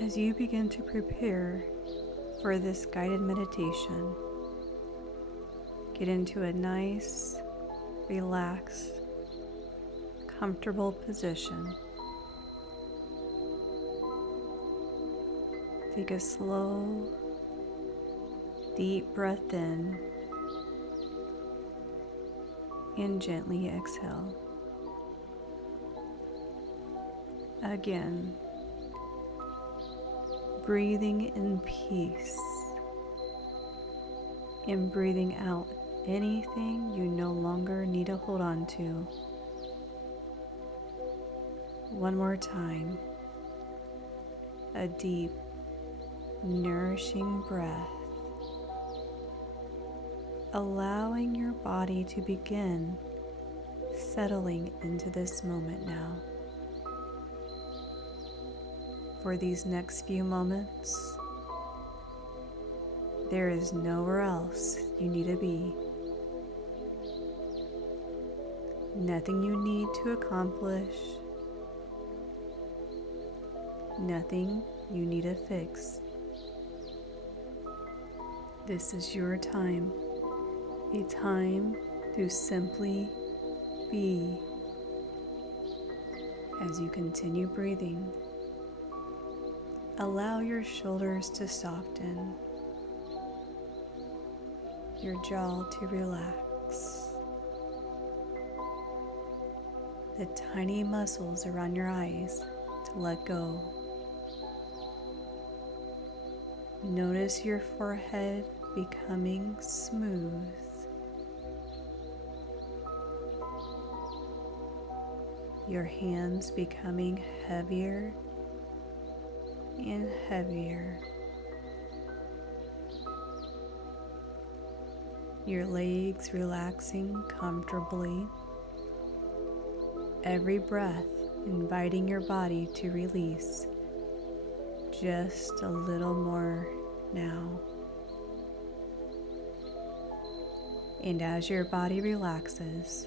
As you begin to prepare for this guided meditation, get into a nice, relaxed, comfortable position. Take a slow, deep breath in and gently exhale. Again, breathing in peace and breathing out anything you no longer need to hold on to. One more time, a deep, nourishing breath, allowing your body to begin settling into this moment now. For these next few moments, there is nowhere else you need to be. Nothing you need to accomplish, nothing you need to fix. This is your time, a time to simply be. As you continue breathing, allow your shoulders to soften, your jaw to relax, the tiny muscles around your eyes to let go. Notice your forehead becoming smooth. Your hands becoming heavier and heavier. Your legs relaxing comfortably. Every breath inviting your body to release just a little more now. And as your body relaxes,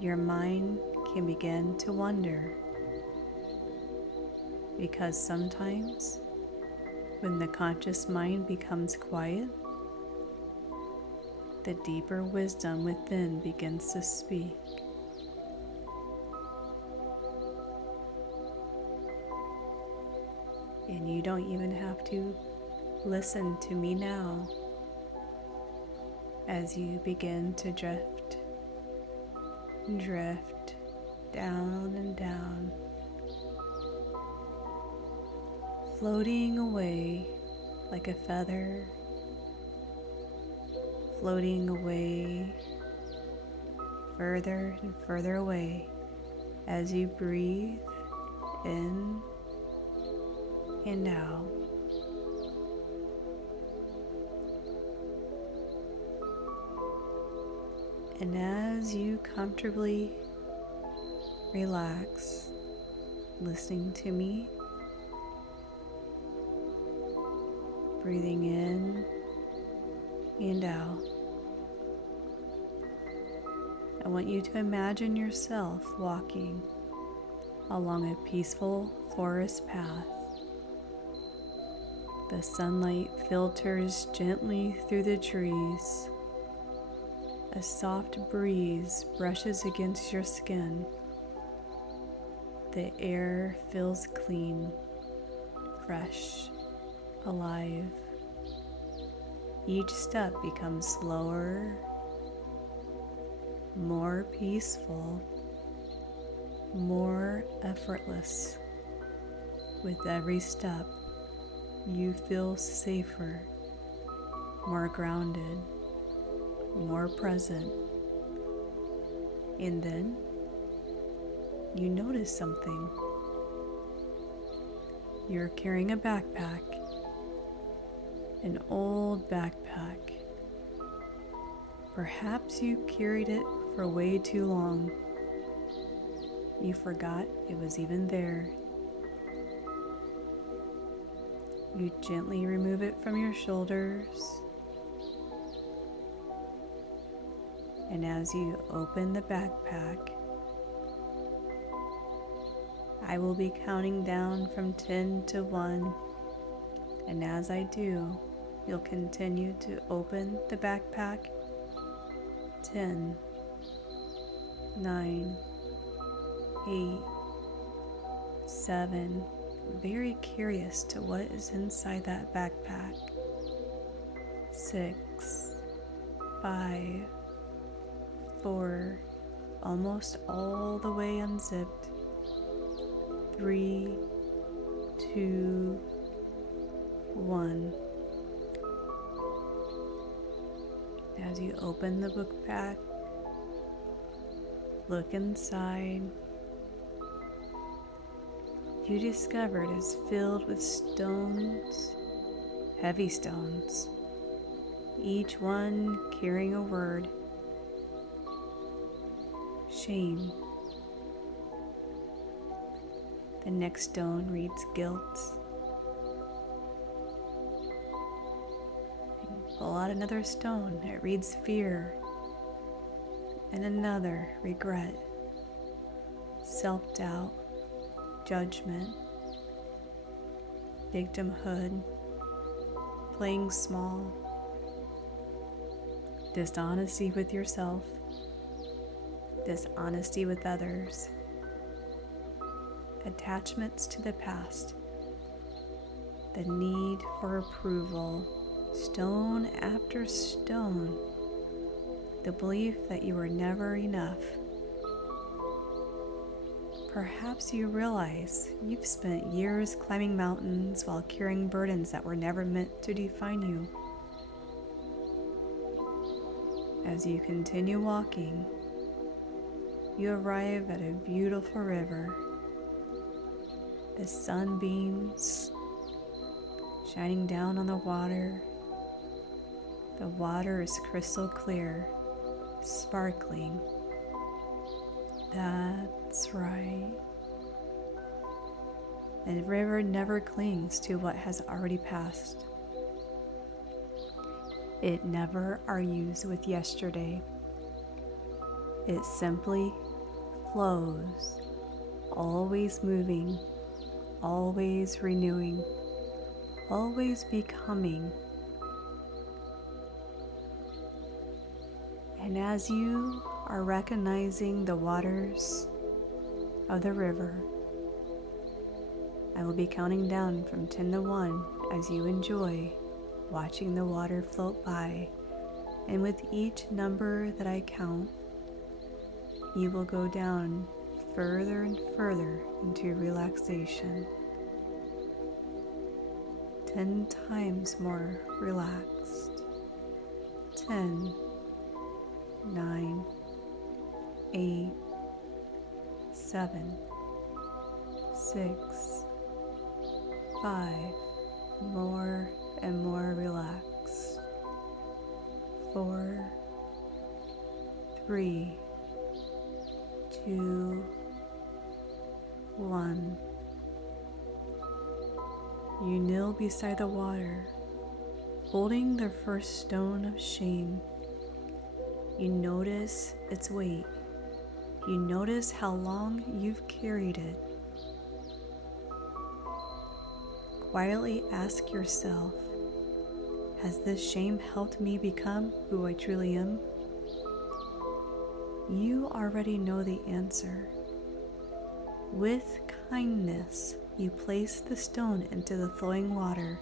your mind can begin to wander. Because sometimes, when the conscious mind becomes quiet, the deeper wisdom within begins to speak. And you don't even have to listen to me now as you begin to drift down and down, floating away like a feather, floating away further and further away as you breathe in and out. And as you comfortably relax, listening to me, breathing in and out, I want you to imagine yourself walking along a peaceful forest path. The sunlight filters gently through the trees. A soft breeze brushes against your skin. The air feels clean, fresh, alive. Each step becomes slower, more peaceful, more effortless. With every step, you feel safer, more grounded, more present. And then you notice something. You're carrying a backpack, an old backpack. Perhaps you carried it for way too long. You forgot it was even there. You gently remove it from your shoulders. And as you open the backpack, I will be counting down from 10 to 1, and as I do, you'll continue to open the backpack. 10, 9, 8, 7. Very curious to what is inside that backpack. 6, 5, 4, almost all the way unzipped. 3, 2, 1. As you open the book pack, look inside. You discover it is filled with stones, heavy stones, each one carrying a word. Shame. The next stone reads guilt. Pull out another stone, it reads fear. And another, regret, self-doubt, judgment, victimhood, playing small, dishonesty with yourself, dishonesty with others, attachments to the past, the need for approval, stone after stone, the belief that you were never enough. Perhaps you realize you've spent years climbing mountains while carrying burdens that were never meant to define you. As you continue walking, you arrive at a beautiful river. The sun beams shining down on the water. The water is crystal clear, sparkling. That's right. The river never clings to what has already passed. It never argues with yesterday. It simply flows, always moving, always renewing, always becoming. And as you are recognizing the waters of the river, I will be counting down from 10 to 1 as you enjoy watching the water float by. And with each number that I count, you will go down further and further into relaxation. 10 times more relaxed. 10, 9, 8, 7, 6, 5, more and more relaxed. 4, 3, 2, 1. You kneel beside the water, holding the first stone of shame. You notice its weight. You notice how long you've carried it. Quietly ask yourself, has this shame helped me become who I truly am? You already know the answer. With kindness, you place the stone into the flowing water,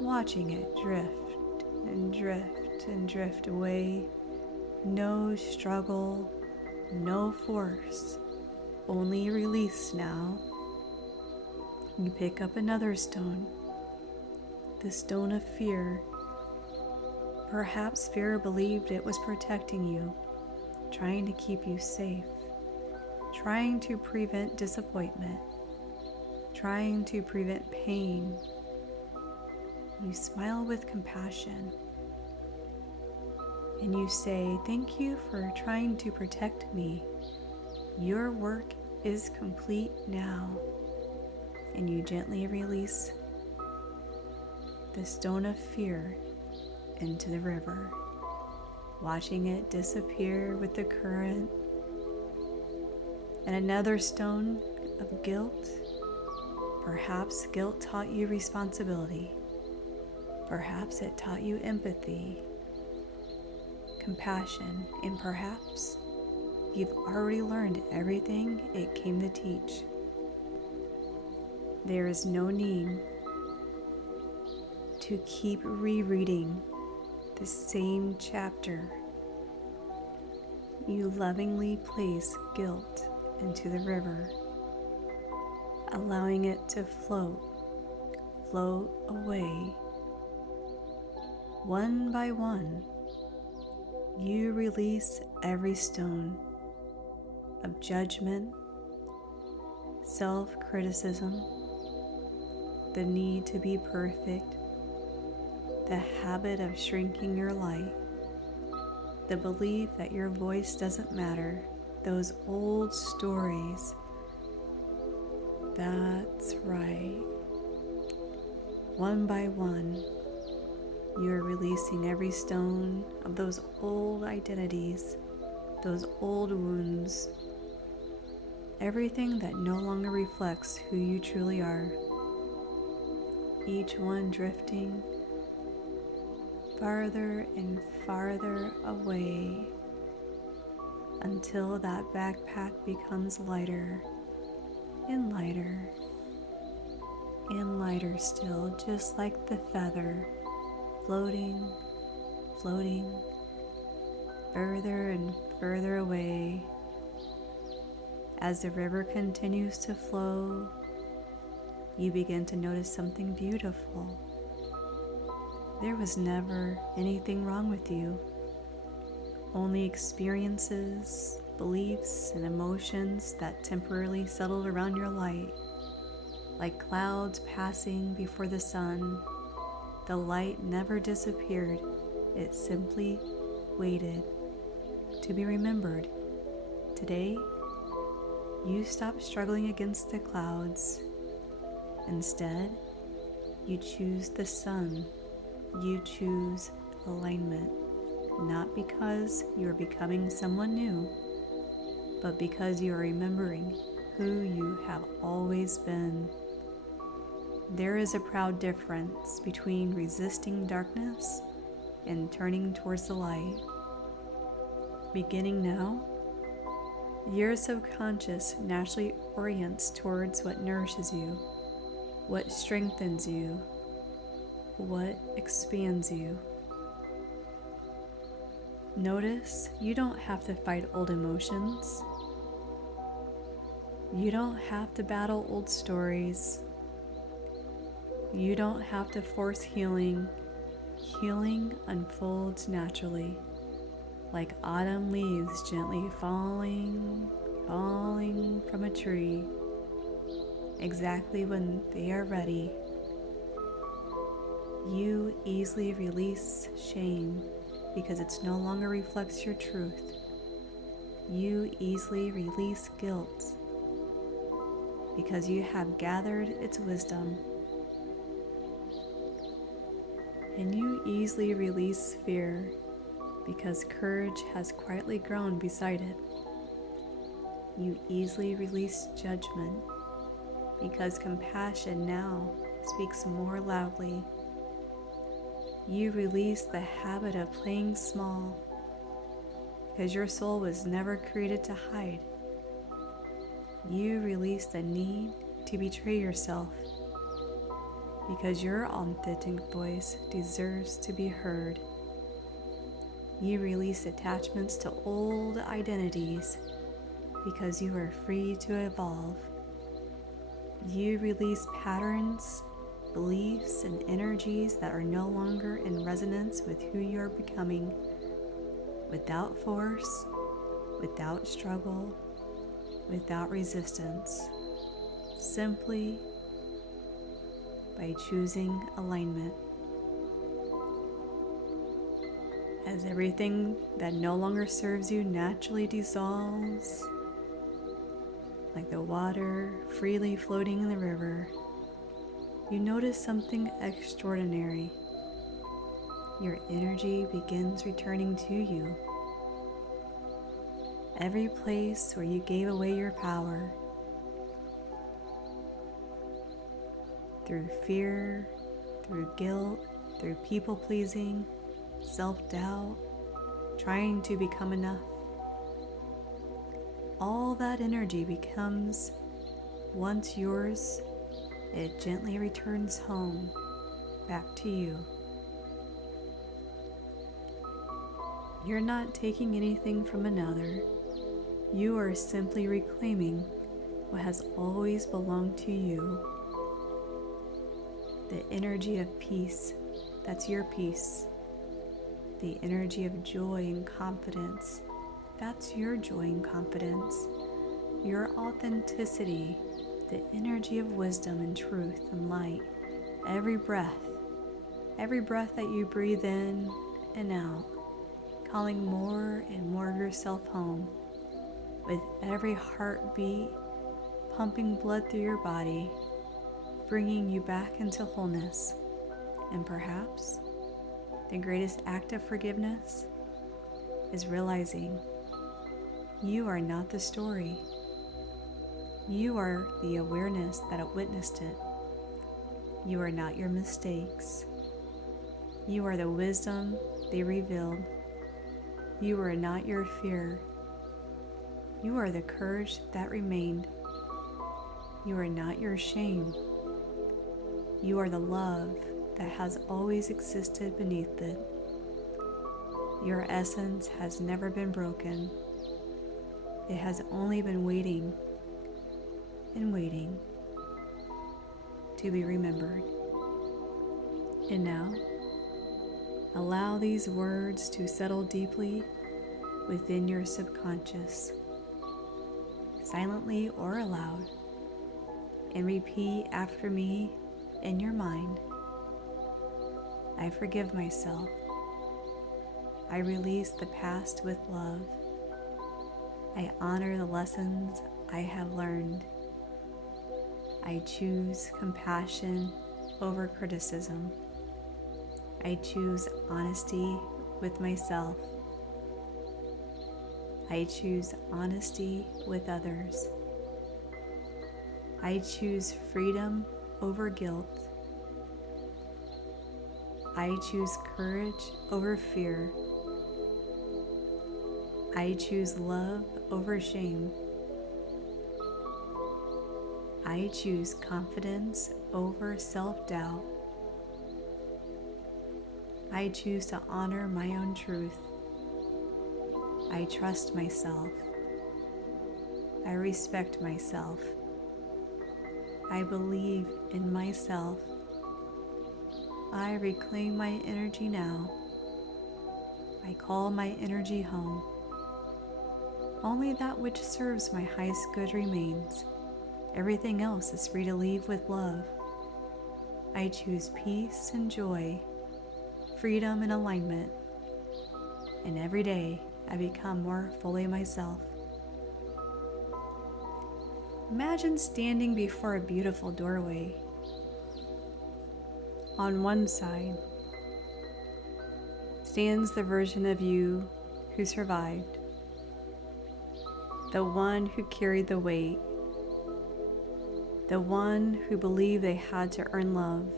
watching it drift and drift and drift away. No struggle, no force, only release now. You pick up another stone, the stone of fear. Perhaps fear believed it was protecting you, trying to keep you safe, trying to prevent disappointment, trying to prevent pain. You smile with compassion and you say, "Thank you for trying to protect me. Your work is complete now." And you gently release the stone of fear into the river, watching it disappear with the current. And another stone of guilt. Perhaps guilt taught you responsibility. Perhaps it taught you empathy, compassion, and perhaps you've already learned everything it came to teach. There is no need to keep rereading the same chapter. You lovingly place guilt into the river, allowing it to float away. One by one, you release every stone of judgment, self-criticism, the need to be perfect, the habit of shrinking your light, the belief that your voice doesn't matter, those old stories. That's right. One by one, you're releasing every stone of those old identities, those old wounds, everything that no longer reflects who you truly are. Each one drifting farther and farther away until that backpack becomes lighter and lighter and lighter still, just like the feather, floating further and further away. As the river continues to flow, you begin to notice something beautiful. There was never anything wrong with you, only experiences, beliefs, and emotions that temporarily settled around your light. Like clouds passing before the sun, the light never disappeared, it simply waited to be remembered. Today, you stop struggling against the clouds. Instead, you choose the sun. You choose alignment, not because you are becoming someone new, but because you are remembering who you have always been. There is a proud difference between resisting darkness and turning towards the light. Beginning now, your subconscious naturally orients towards what nourishes you, what strengthens you, what expands you. Notice you don't have to fight old emotions. You don't have to battle old stories. You don't have to force healing. Healing unfolds naturally, like autumn leaves gently falling from a tree, exactly when they are ready. You easily release shame because it no longer reflects your truth. You easily release guilt because you have gathered its wisdom. And you easily release fear because courage has quietly grown beside it. You easily release judgment because compassion now speaks more loudly. You release the habit of playing small because your soul was never created to hide. You release the need to betray yourself because your authentic voice deserves to be heard. You release attachments to old identities because you are free to evolve. You release patterns, beliefs, and energies that are no longer in resonance with who you are becoming, without force, without struggle, without resistance, simply by choosing alignment. As everything that no longer serves you naturally dissolves, like the water freely floating in the river, you notice something extraordinary. Your energy begins returning to you. Every place where you gave away your power, through fear, through guilt, through people-pleasing, self-doubt, trying to become enough. All that energy becomes, once yours, it gently returns home, back to you. You're not taking anything from another. You are simply reclaiming what has always belonged to you. The energy of peace, that's your peace. The energy of joy and confidence, that's your joy and confidence. Your authenticity, the energy of wisdom and truth and light. Every breath that you breathe in and out, calling more and more of yourself home. With every heartbeat, pumping blood through your body, bringing you back into wholeness. And perhaps the greatest act of forgiveness is realizing you are not the story. You are the awareness that witnessed it. You are not your mistakes. You are the wisdom they revealed. You are not your fear. You are the courage that remained. You are not your shame. You are the love that has always existed beneath it. Your essence has never been broken. It has only been waiting and waiting to be remembered. And now, allow these words to settle deeply within your subconscious, silently or aloud, and repeat after me in your mind. I forgive myself. I release the past with love. I honor the lessons I have learned. I choose compassion over criticism. I choose honesty with myself. I choose honesty with others. I choose freedom over guilt. I choose courage over fear. I choose love over shame. I choose confidence over self-doubt. I choose to honor my own truth. I trust myself. I respect myself. I believe in myself. I reclaim my energy now. I call my energy home. Only that which serves my highest good remains. Everything else is free to leave with love. I choose peace and joy, freedom and alignment. And every day I become more fully myself. Imagine standing before a beautiful doorway. On one side stands the version of you who survived, the one who carried the weight, the one who believed they had to earn love,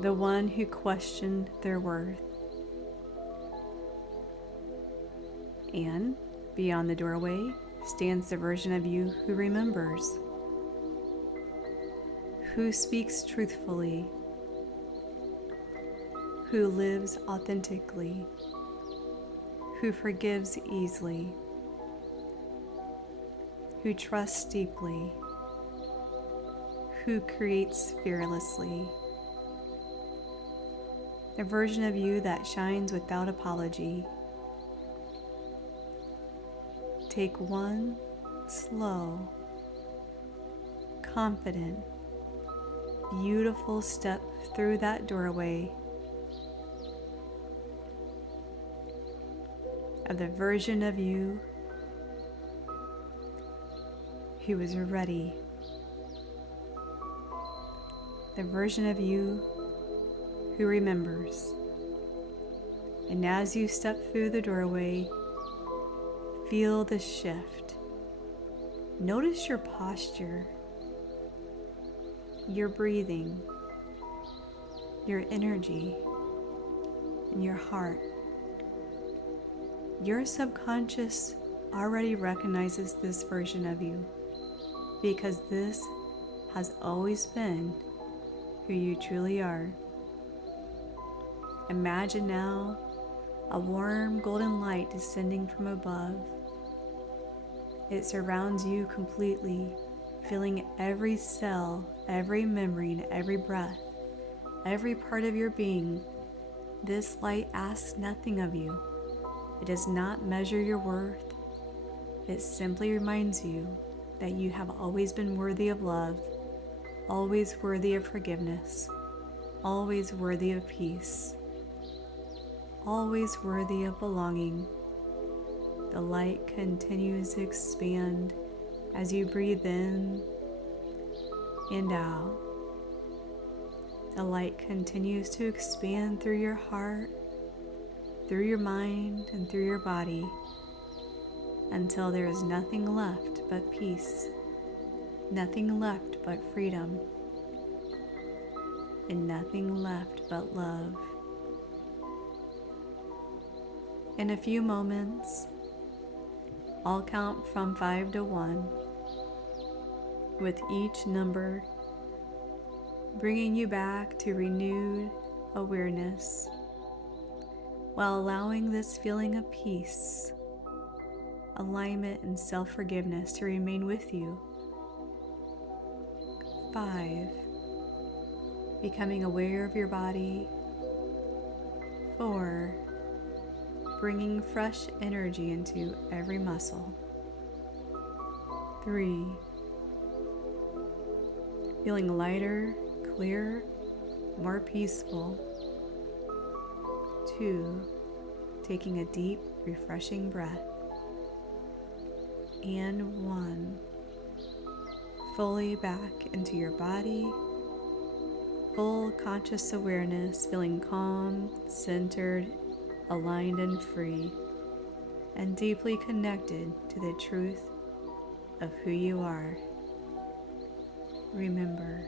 the one who questioned their worth. And beyond the doorway stands the version of you who remembers, who speaks truthfully, who lives authentically, who forgives easily, who trusts deeply, who creates fearlessly. The version of you that shines without apology. Take one slow, confident, beautiful step through that doorway of the version of you who is ready, the version of you who remembers. And as you step through the doorway, feel the shift. Notice your posture. your breathing, your energy, and your heart. Your subconscious already recognizes this version of you because this has always been who you truly are. Imagine now a warm golden light descending from above. It surrounds you completely, filling every cell, every memory, and every breath, every part of your being. This light asks nothing of you. It does not measure your worth. It simply reminds you that you have always been worthy of love, always worthy of forgiveness, always worthy of peace, always worthy of belonging. The light continues to expand as you breathe in and out. The light continues to expand through your heart, through your mind, and through your body until there is nothing left but peace, nothing left but freedom, and nothing left but love. In a few moments, I'll count from 5 to 1, with each number bringing you back to renewed awareness, while allowing this feeling of peace, alignment, and self-forgiveness to remain with you. 5, becoming aware of your body. 4, bringing fresh energy into every muscle. 3, feeling lighter, clearer, more peaceful. 2, taking a deep, refreshing breath. And 1, fully back into your body, full conscious awareness, feeling calm, centered, aligned and free, and deeply connected to the truth of who you are. Remember,